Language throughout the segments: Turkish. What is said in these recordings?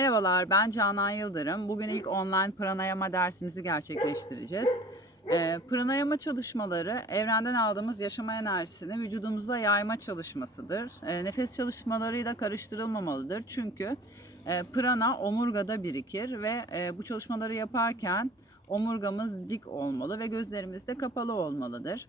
Merhabalar, ben Canan Yıldırım. Bugün ilk online pranayama dersimizi gerçekleştireceğiz. Ee, pranayama çalışmaları evrenden aldığımız yaşama enerjisini vücudumuza yayma çalışmasıdır. Ee, nefes çalışmalarıyla karıştırılmamalıdır. Çünkü e, prana omurgada birikir ve e, bu çalışmaları yaparken omurgamız dik olmalı ve gözlerimiz de kapalı olmalıdır.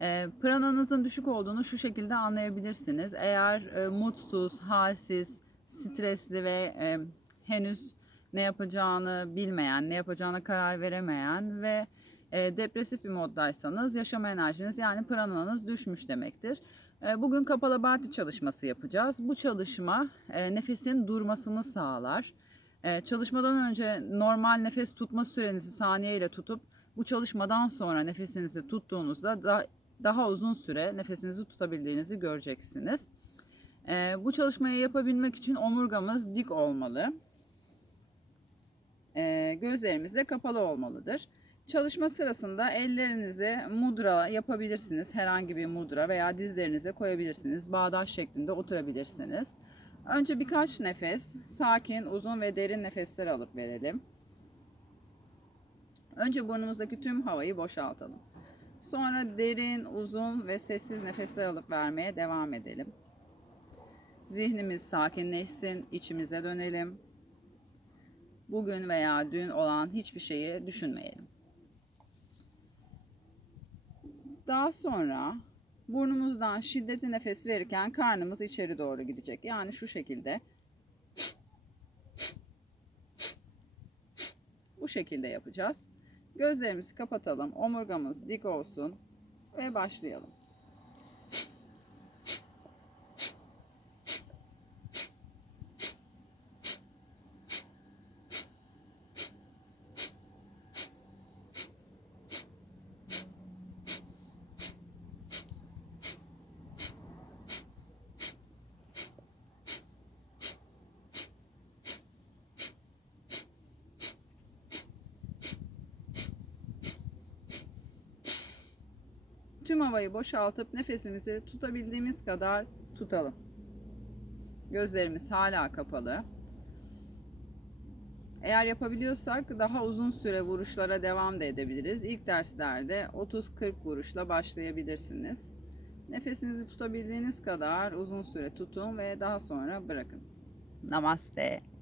E, prananızın düşük olduğunu şu şekilde anlayabilirsiniz. Eğer e, mutsuz, halsiz, stresli ve e, henüz ne yapacağını bilmeyen, ne yapacağına karar veremeyen ve e, depresif bir moddaysanız yaşama enerjiniz yani prananız düşmüş demektir. E, bugün kapalı bati çalışması yapacağız. Bu çalışma e, nefesin durmasını sağlar. E, çalışmadan önce normal nefes tutma sürenizi saniye ile tutup bu çalışmadan sonra nefesinizi tuttuğunuzda da, daha uzun süre nefesinizi tutabildiğinizi göreceksiniz. Ee, bu çalışmayı yapabilmek için omurgamız dik olmalı. Ee, gözlerimiz de kapalı olmalıdır. Çalışma sırasında ellerinizi mudra yapabilirsiniz. Herhangi bir mudra veya dizlerinize koyabilirsiniz. Bağdaş şeklinde oturabilirsiniz. Önce birkaç nefes, sakin, uzun ve derin nefesler alıp verelim. Önce burnumuzdaki tüm havayı boşaltalım. Sonra derin, uzun ve sessiz nefesler alıp vermeye devam edelim. Zihnimiz sakinleşsin, içimize dönelim. Bugün veya dün olan hiçbir şeyi düşünmeyelim. Daha sonra burnumuzdan şiddetli nefes verirken karnımız içeri doğru gidecek. Yani şu şekilde. Bu şekilde yapacağız. Gözlerimizi kapatalım. Omurgamız dik olsun ve başlayalım. Tüm havayı boşaltıp nefesimizi tutabildiğimiz kadar tutalım. Gözlerimiz hala kapalı. Eğer yapabiliyorsak daha uzun süre vuruşlara devam da edebiliriz. İlk derslerde 30-40 vuruşla başlayabilirsiniz. Nefesinizi tutabildiğiniz kadar uzun süre tutun ve daha sonra bırakın. Namaste.